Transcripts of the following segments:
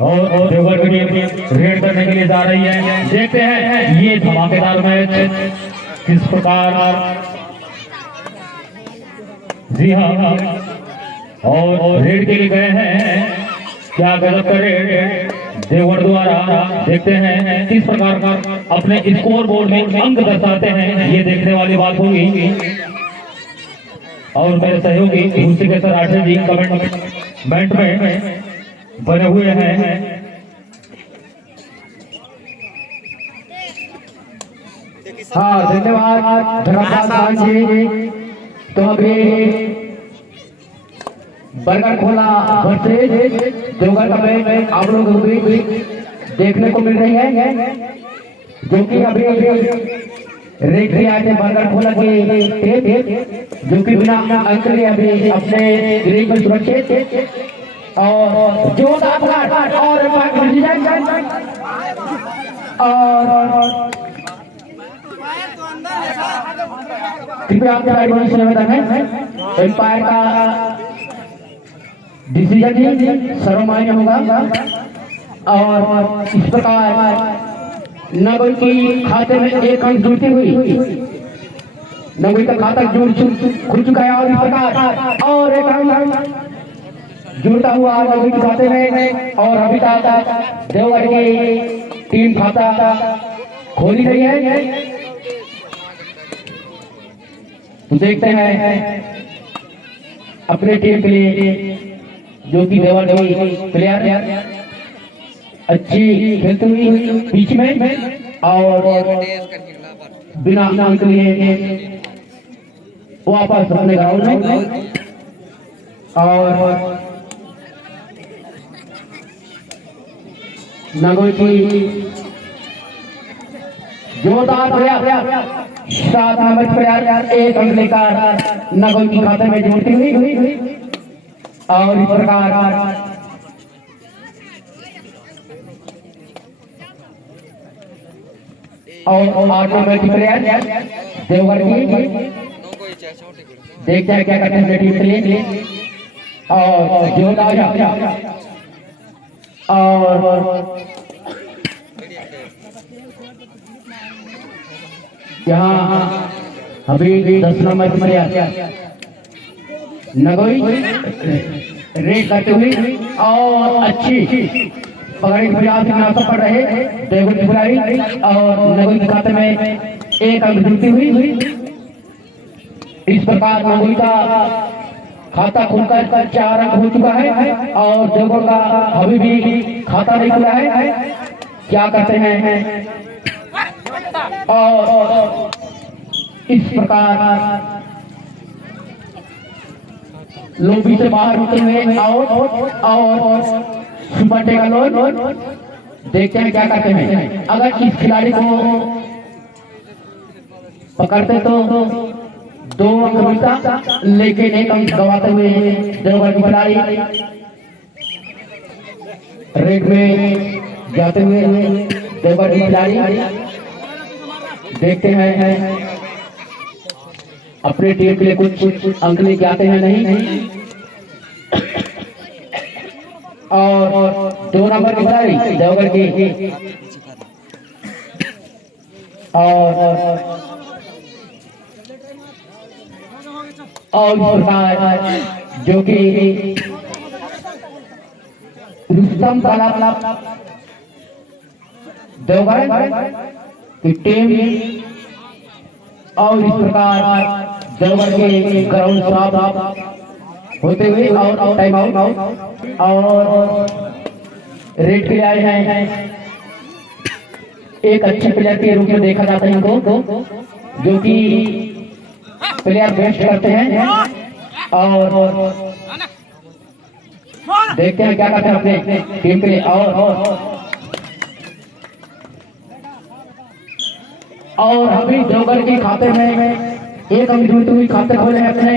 और देवघर की team red करने के लिए जा रही है। देखते हैं ये धमाकेदार मैच किस प्रकार। जी हाँ, और रेड के लिए गए हैं, क्या गजब का रेड देवघर द्वारा। देखते हैं किस प्रकार का अपने स्कोर बोर्ड में अंक दर्शाते हैं, ये देखने वाली बात होगी। और मेरे सहयोगी ऋषिकेश राठौर जी कमेंट में बने हुए हैं। हाँ, धन्यवाद धन्यवाद जी। तो अभी बरगढ़ खोला वर्सेज देवघर का मैच आप लोगों को भी देखने को मिल रही है, जो कि अभी रेफरी आए थे बरगढ़ खोला के, जो कि बिना अंक लिए अभी अपने ग्रीन में सुरक्षित और जोरदार और कृपया आपके एम्पायर का डिसीजन सर्वमान्य होगा। और इस प्रकार नगोई की खाते में एक अंक जुड़ती हुई, नगोई का खाता खुल चुका है। और इस प्रकार और एक अंक जुड़ता हुआ नगोई के खाते में, और अभी तक देवघर की टीम खाता खोली रही है। तो देखते हैं अपने टीम के लिए, जो कि देवघर की प्लेयर अच्छी खेलती हुई बीच में, और बिना अंक लिए वापस अपने ग्राउंड में। और नगोई की जोरदार प्रयास, 7 नंबर प्रयास, एक अंक लेकर नगोई की खाते में जोड़ती हुई। और इस प्रकार और 8 नंबर की प्लेयर देवघर की, देखते हैं क्या करते हैं टीम के लिए। और जोरदार और यहाँ अभी 10 नंबर की प्लेयर नगोई रेड करते हुए और अच्छी पकड़ी प्रयास से नाश्ता पड़ रहे देवघर की खिलाड़ी, और नगोई के खाते में एक अंक जुड़ती हुई। इस प्रकार नगोई का खाता खुलकर 4 अंक हो चुका है, और देवघर का अभी भी खाता नहीं खुला है। क्या करते हैं, और इस प्रकार लोबी से बाहर होते हुए आउट, और सुपर टेका लोन। देखते हैं क्या करते हैं। अगर इस खिलाड़ी को पकड़ते तो 2 अंक मिलता, लेकिन 1 अंक गवाते हुए देवघर की खिलाड़ी रेड में जाते हुए देवघर की खिलाड़ी। देखते हैं अपने टीम के लिए कुछ अंक लेके आते हैं नहीं। और 2 नंबर की खिलाड़ी देवघर की, और जो कि रुस्तम तालाब देवघर की टीम, और इस प्रकार देवघर के ग्राउंड साफ होते हुए और टाइम आउट, और रेड के आए हैं। एक अच्छे प्लेयर के रूप में देखा जाता है इनको, जो कि प्लेयर बेस्ट करते हैं। और देखते हैं क्या करते हैं अपने टीम के लिए। और अभी देवघर के खाते में एक अंक जुड़ती हुई खाते खोले अपने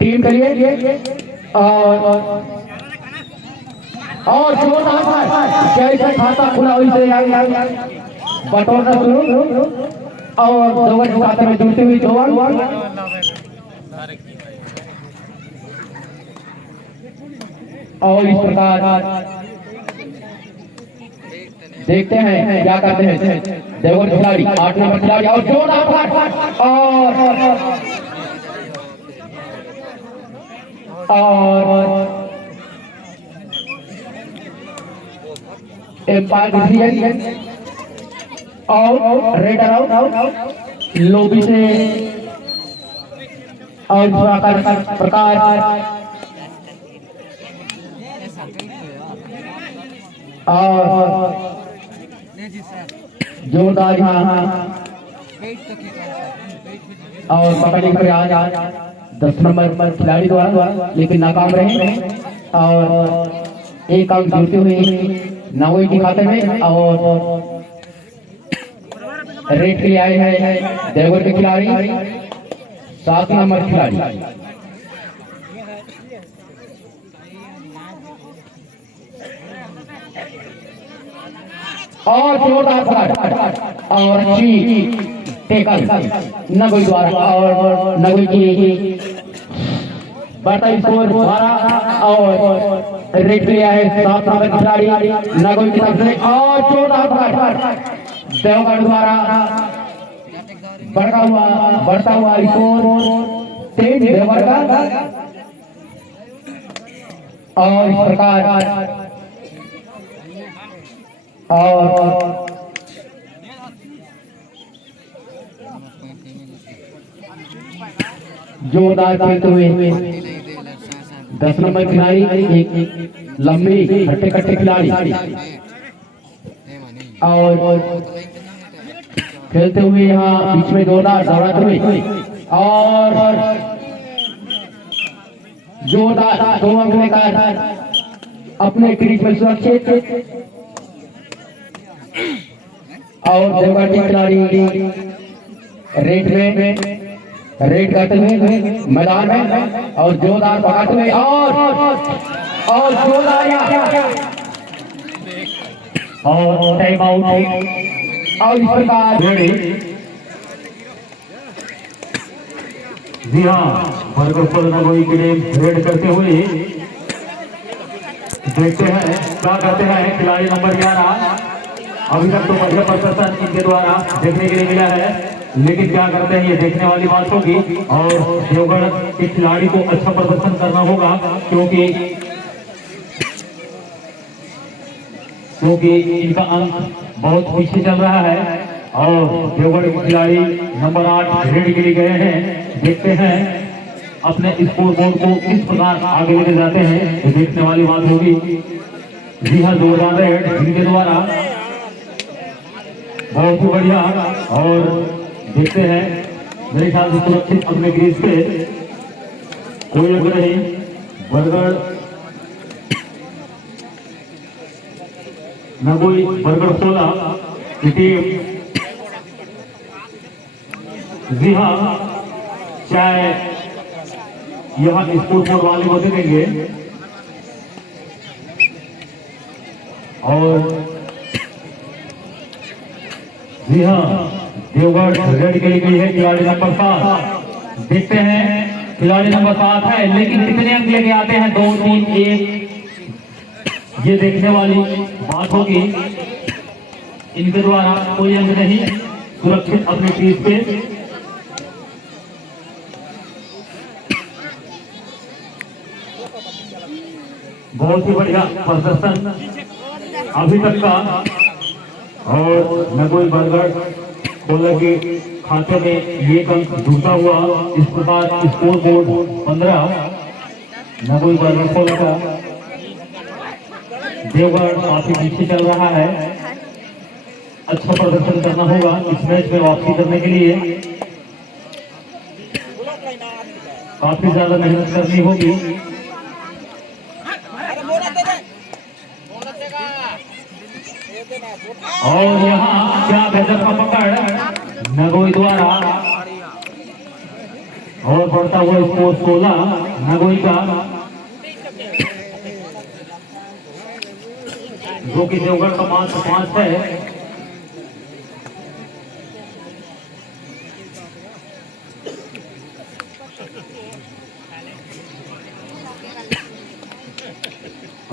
टीम के लिए। और जोरदार जैसे खाता खुला हुई से बटोरना शुरू, और देवघर के खाते में जुड़ती हुई 2 अंक। और इस प्रकार देखते हैं क्या करते हैं देवगढ़ खिलाड़ी 8 नंबर खिलाड़ी और जोरदार फाट और एम्पायर डिसीजन और रेड आउट लोबी से और प्रकार और जोरदार और पकड़ने के प्रयास 10 नंबर खिलाड़ी द्वारा लेकिन नाकाम रहे और एक अंक जोड़ते हुए नवोई के खाते में और रेड के लिए आए हैं देवगढ़ के खिलाड़ी 7 नंबर खिलाड़ी और जोरदार फाट और अच्छी टेकल नगोई द्वारा और नगोई की बढ़ता स्कोर 12 और रेड के लिए है 7 नंबर खिलाड़ी नगोई की तरफ से और जोरदार फाट देवगढ़ द्वारा बढ़ता हुआ स्कोर 23 देवगढ़ का और इस प्रकार और जोरदार खेलते हुए 10 नंबर खिलाड़ी एक लंबी हट्टे कट्टे खिलाड़ी और खेलते हुए यहाँ बीच में जोरदार दौड़ाते हुए और जोरदार 2 अंक लेकर अपने क्रीज में सुरक्षित और देवगढ़ के खिलाड़ी रेड करते हुए मैदान में और जोरदार पकड़ते हुए और जोरदार और टाइम आउट और इस प्रकार जी हाँ बरगढ़ नगोई के लिए रेड करते हुए देखते हैं क्या करते हैं खिलाड़ी नंबर 11 अभी तक तो बढ़िया प्रदर्शन इनके द्वारा देखने के लिए मिला है लेकिन क्या करते हैं ये देखने वाली बात होगी और देवगढ़ के खिलाड़ी को अच्छा प्रदर्शन करना होगा क्योंकि इनका अंक बहुत पीछे चल रहा है और देवगढ़ के खिलाड़ी नंबर 8 रेड के लिए गए हैं। देखते हैं अपने स्कोर बोर्ड को किस प्रकार आगे लेके जाते हैं ये देखने वाली बात होगी। जी हाँ जोरदार रेड इनके द्वारा बहुत ही बढ़िया और देखते हैं मेरे ख्याल से सुरक्षित अपने क्रीज पे कोई अंक नहीं बरगढ़ नगोई बरगढ़ 16 की टीम जी हाँ चाहे यहाँ स्कोर बोर्ड वाले को देखेंगे और जी हाँ देवगढ़ रेड के लिए गई है खिलाड़ी नंबर 7। देखते हैं खिलाड़ी नंबर 7 है लेकिन कितने अंक लेके आते हैं 2 3 1 ये देखने वाली बात होगी। इनके द्वारा कोई अंक नहीं सुरक्षित अपने क्रीज पे बहुत ही बढ़िया प्रदर्शन अभी तक का और नगोई बरगढ़ खोला के खाते में ये अंक जुड़ता हुआ इस प्रकार स्कोर बोर्ड 15 नगोई बरगढ़ खोला का देवगढ़ काफी पीछे चल रहा है। अच्छा प्रदर्शन करना होगा इस मैच में वापसी करने के लिए काफी ज्यादा मेहनत करनी होगी। और यहाँ क्या गजब का पकड़ नगोई द्वारा और बढ़ता हुआ स्कोर 16 नगोई का जो कि देवगढ़ का 5 है।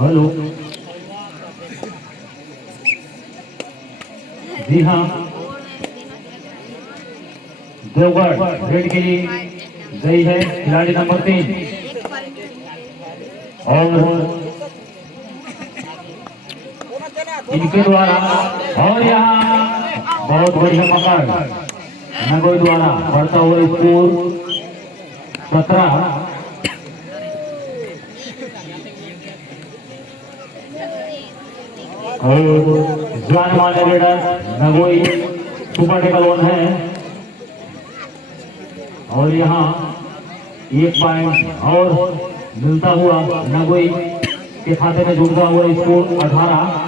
हेलो। जी हाँ, देवगढ़ रेड के लिए गई है खिलाड़ी नंबर 3 और इनके द्वारा, और यहाँ बहुत बढ़िया पकड़ नगोई द्वारा बढ़ता हुआ स्कोर 17 और जाने वाले रेडर नगोई सुपर टेकल है और यहाँ 1 पॉइंट और मिलता हुआ नगोई के खाते में जुड़ता हुआ स्कोर 18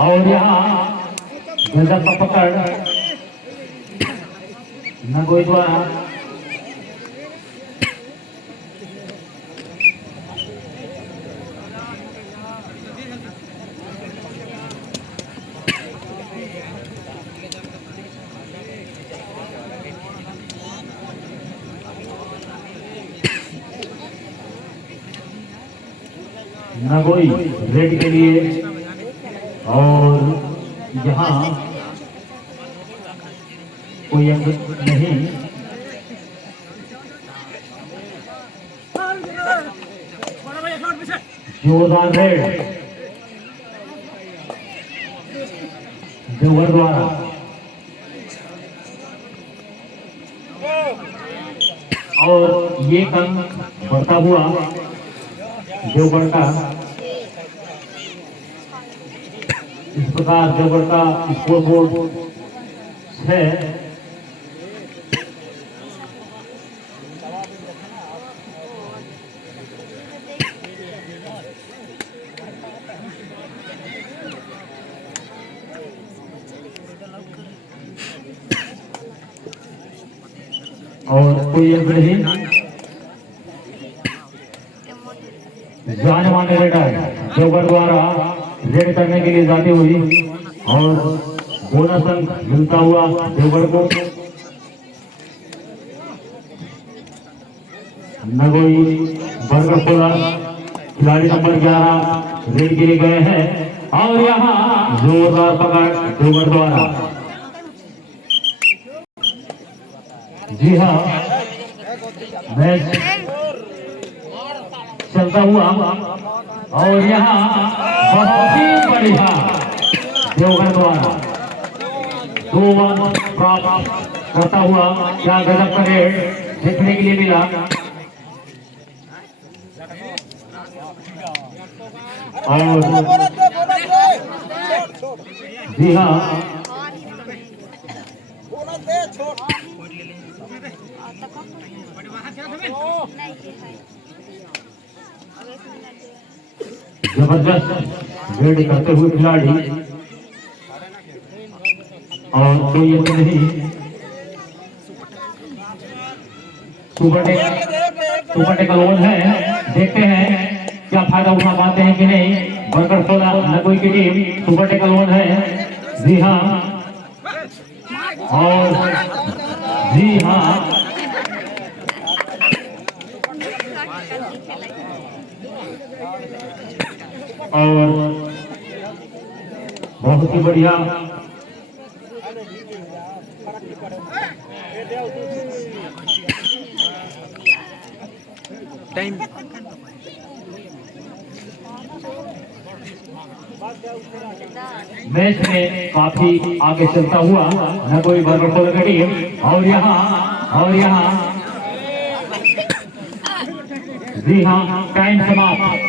और यहाँ गजब का पकड़ नगोई द्वारा नगोई रेड के लिए और यहाँ कोई अंक नहीं। जोरदार रेड देवगढ़ द्वारा और ये अंक बढ़ता हुआ देवगढ़ का। इस प्रकार देवगढ़ का स्कोर बोर्ड 6 और कोई अंक नहीं। जाने माने रेडर देवगढ़ द्वारा रेड करने के लिए जाती हुई और बोनस अंक मिलता हुआ देवगढ़ को। नगोई बर्गर खोला खिलाड़ी नंबर 11 रेड के लिए गए हैं और यहाँ जोरदार पकड़ देवगढ़ द्वारा। जी हाँ, मैच चलता हुआ और यहाँ बहुत ही बढ़िया देवगढ़ द्वारा 2 रन प्राप्त करता हुआ। क्या गजब का रेड देखने के लिए मिला। और जी हाँ, जबरदस्त रेड करते हुए खिलाड़ी और कोई अंक नहीं। सुपर टेकल ओवर है, देखते हैं क्या फायदा उठा पाते हैं कि नहीं। बर्गर खोला नगोई की टीम सुपर टेकल ओवर है। जी हाँ, और जी हाँ, और बहुत ही बढ़िया टाइम। मैच में काफी आगे चलता हुआ नगोई बर्गर खोला की टीम और यहाँ जी हाँ, टाइम समाप्त।